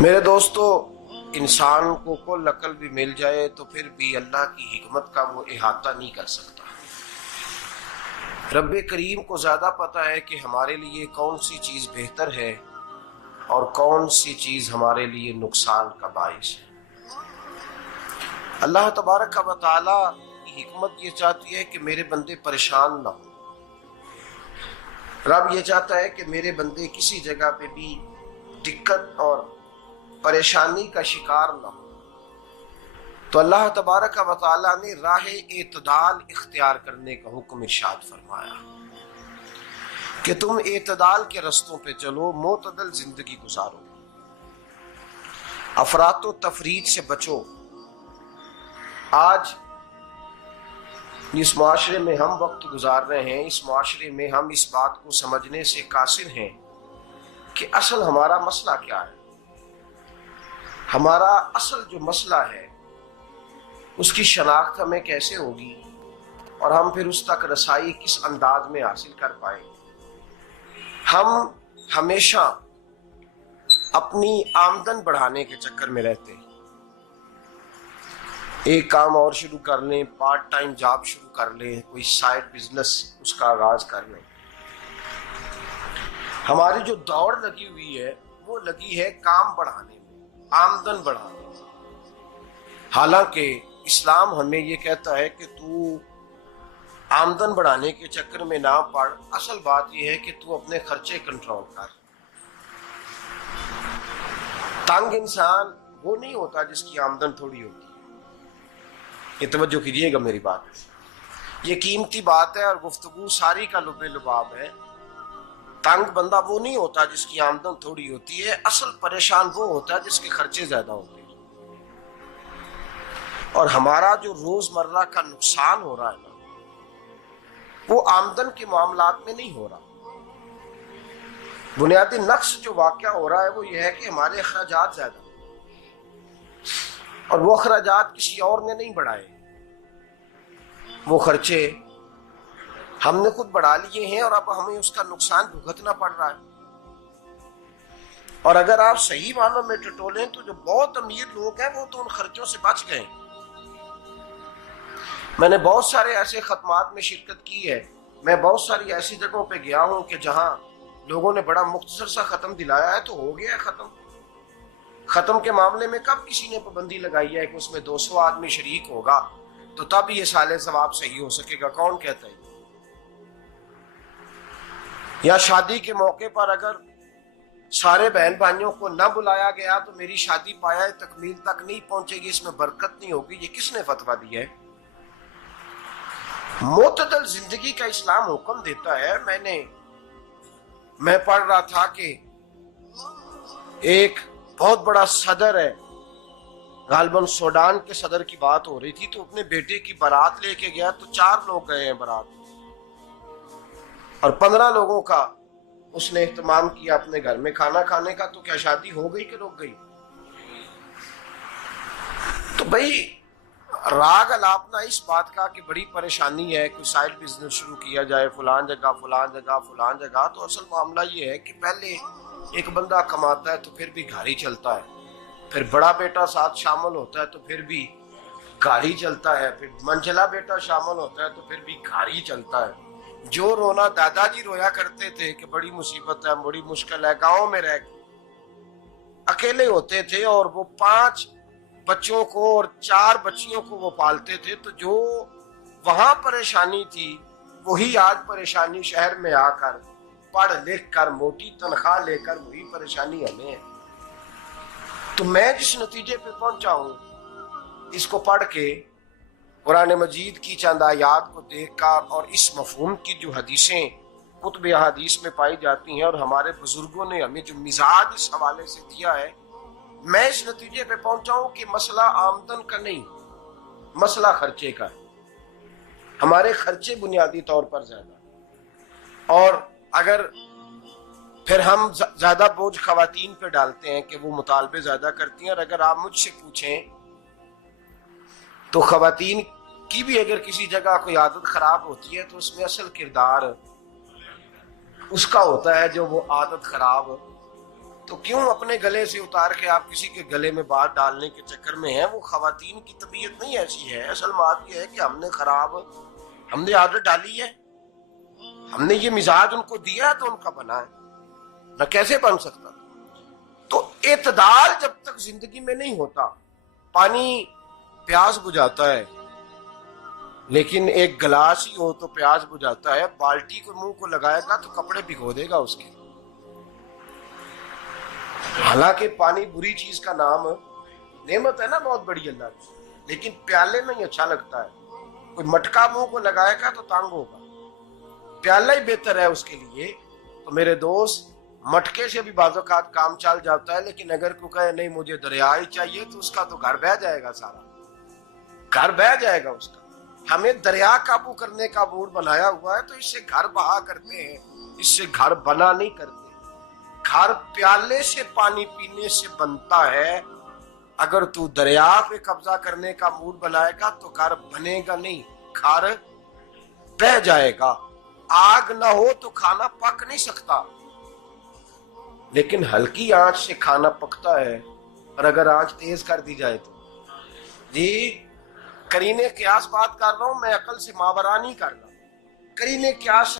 میرے دوستو، انسان کو کل عقل بھی مل جائے تو پھر بھی اللہ کی حکمت کا وہ احاطہ نہیں کر سکتا۔ رب کریم کو زیادہ پتہ ہے کہ ہمارے لیے کون سی چیز بہتر ہے اور کون سی چیز ہمارے لیے نقصان کا باعث ہے۔ اللہ تبارک و تعالی کی حکمت یہ چاہتی ہے کہ میرے بندے پریشان نہ ہوں۔ رب یہ چاہتا ہے کہ میرے بندے کسی جگہ پہ بھی دقت اور پریشانی کا شکار نہ ہو، تو اللہ تبارک و تعالی نے راہ اعتدال اختیار کرنے کا حکم ارشاد فرمایا کہ تم اعتدال کے رستوں پہ چلو، معتدل زندگی گزارو، افراط و تفریط سے بچو۔ آج جس معاشرے میں ہم وقت گزار رہے ہیں، اس معاشرے میں ہم اس بات کو سمجھنے سے قاصر ہیں کہ اصل ہمارا مسئلہ کیا ہے۔ ہمارا اصل جو مسئلہ ہے اس کی شناخت ہمیں کیسے ہوگی اور ہم پھر اس تک رسائی کس انداز میں حاصل کر پائیں۔ ہم ہمیشہ اپنی آمدن بڑھانے کے چکر میں رہتے ہیں، ایک کام اور شروع کر لیں، پارٹ ٹائم جاب شروع کر لیں، کوئی سائیڈ بزنس اس کا آغاز کر لیں۔ ہماری جو دوڑ لگی ہوئی ہے وہ لگی ہے کام بڑھانے میں، آمدن بڑھانے میں، حالانکہ اسلام ہمیں یہ کہتا ہے کہ تو آمدن بڑھانے کے چکر میں نہ پڑ، اصل بات یہ ہے کہ تو اپنے خرچے کنٹرول کر۔ تنگ انسان وہ نہیں ہوتا جس کی آمدن تھوڑی ہوتی ہے، یہ توجہ کیجیے گا میری بات، یہ قیمتی بات ہے اور گفتگو ساری کا لب لباب ہے۔ تنگ بندہ وہ نہیں ہوتا جس کی آمدن تھوڑی ہوتی ہے، اصل پریشان وہ ہوتا ہے جس کے خرچے زیادہ ہوتے ہیں۔ اور ہمارا جو روزمرہ کا نقصان ہو رہا ہے نا، وہ آمدن کے معاملات میں نہیں ہو رہا۔ بنیادی نقص جو واقعہ ہو رہا ہے وہ یہ ہے کہ ہمارے اخراجات زیادہ ہیں، اور وہ اخراجات کسی اور نے نہیں بڑھائے، وہ خرچے ہم نے خود بڑھا لیے ہیں اور اب ہمیں اس کا نقصان بھگتنا پڑ رہا ہے۔ اور اگر آپ صحیح معنوں میں ٹٹولیں تو جو بہت امیر لوگ ہیں وہ تو ان خرچوں سے بچ گئے۔ میں نے بہت سارے ایسے ختمات میں شرکت کی ہے، میں بہت ساری ایسی جگہوں پہ گیا ہوں کہ جہاں لوگوں نے بڑا مختصر سا ختم دلایا ہے تو ہو گیا ہے ختم۔ ختم کے معاملے میں کب کسی نے پابندی لگائی ہے کہ اس میں 200 آدمی شریک ہوگا تو تب یہ سال ثواب صحیح ہو سکے گا؟ کون کہتا ہے؟ یا شادی کے موقع پر اگر سارے بہن بھائیوں کو نہ بلایا گیا تو میری شادی پایہ تکمیل تک نہیں پہنچے گی، اس میں برکت نہیں ہوگی، یہ کس نے فتویٰ دیا ہے؟ معتدل زندگی کا اسلام حکم دیتا ہے۔ میں پڑھ رہا تھا کہ ایک بہت بڑا صدر ہے، غالباً سوڈان کے صدر کی بات ہو رہی تھی، تو اپنے بیٹے کی بارات لے کے گیا تو 4 لوگ گئے ہیں بارات، اور 15 لوگوں کا اس نے اہتمام کیا اپنے گھر میں کھانا کھانے کا۔ تو کیا شادی ہو گئی کہ رک گئی؟ تو بھائی راگ الاپنا اس بات کا کہ بڑی پریشانی ہے، کوئی سائیڈ بزنس شروع کیا جائے فلان جگہ فلان جگہ فلان جگہ، تو اصل معاملہ یہ ہے کہ پہلے ایک بندہ کماتا ہے تو پھر بھی گھر ہی چلتا ہے، پھر بڑا بیٹا ساتھ شامل ہوتا ہے تو پھر بھی گھر ہی چلتا ہے، پھر منجلا بیٹا شامل ہوتا ہے تو پھر بھی گھر ہی چلتا ہے۔ جو رونا دادا جی رویا کرتے تھے کہ بڑی مصیبت ہے، بڑی مشکل ہے، گاؤں میں رہ اکیلے ہوتے تھے اور وہ 5 بچوں کو اور 4 بچیوں کو وہ پالتے تھے، تو جو وہاں پریشانی تھی وہی آج پریشانی شہر میں آ کر پڑھ لکھ کر موٹی تنخواہ لے کر وہی پریشانی ہمیں ہے۔ تو میں جس نتیجے پہ پہنچا ہوں اس کو پڑھ کے، قرآن مجید کی چند آیات کو دیکھ کر اور اس مفہوم کی جو حدیثیں کتب احادیث میں پائی جاتی ہیں اور ہمارے بزرگوں نے ہمیں جو مزاج اس حوالے سے دیا ہے، میں اس نتیجے پہ پہنچا ہوں کہ مسئلہ آمدن کا نہیں، مسئلہ خرچے کا ہے۔ ہمارے خرچے بنیادی طور پر زیادہ، اور اگر پھر ہم زیادہ بوجھ خواتین پہ ڈالتے ہیں کہ وہ مطالبے زیادہ کرتی ہیں، اور اگر آپ مجھ سے پوچھیں تو خواتین کی بھی اگر کسی جگہ کوئی عادت خراب ہوتی ہے تو اس میں اصل کردار اس کا ہوتا ہے جو وہ عادت خراب تو کیوں اپنے گلے سے اتار کے آپ کسی کے گلے میں بات ڈالنے کے چکر میں ہیں؟ وہ خواتین کی طبیعت نہیں ایسی ہے. اصل بات یہ ہے کہ ہم نے عادت ڈالی ہے، ہم نے یہ مزاج ان کو دیا تو ان کا بنا ہے، نہ کیسے بن سکتا. تو اعتدال جب تک زندگی میں نہیں ہوتا، پانی پیاس بجھاتا ہے لیکن ایک گلاس ہی ہو تو پیاس بجھاتا ہے، بالٹی کو منہ کو لگائے گا تو کپڑے بھگو دے گا اس کے. حالانکہ پانی بری چیز کا نام نعمت ہے نا بہت بڑی اللہ کی، لیکن پیالے میں ہی اچھا لگتا ہے. کوئی مٹکا منہ کو لگائے گا تو تانگ ہوگا، پیالہ ہی بہتر ہے اس کے لیے. تو میرے دوست، مٹکے سے بھی بعض اوقات کام چل جاتا ہے، لیکن اگر کوئی کہے نہیں مجھے دریا ہی چاہیے تو اس کا تو گھر بہ جائے گا، سارا گھر بہ جائے گا اس کا. ہمیں دریا قابو کرنے کا موڈ بنایا ہوا ہے تو اس سے گھر بہا کرتے ہیں، اس سے گھر بنا نہیں کرتے. گھر پیالے سے پانی پینے سے بنتا ہے. اگر تو دریا پہ قبضہ کرنے کا موڈ بنائے گا تو گھر بنے گا نہیں، گھر بہ جائے گا. آگ نہ ہو تو کھانا پک نہیں سکتا، لیکن ہلکی آنچ سے کھانا پکتا ہے، اور اگر آنچ تیز کر دی جائے تو. جی قرینے قیاس بات کر رہا ہوں، میں عقل سے ماورا نہیں کر رہا. قرینے قیاس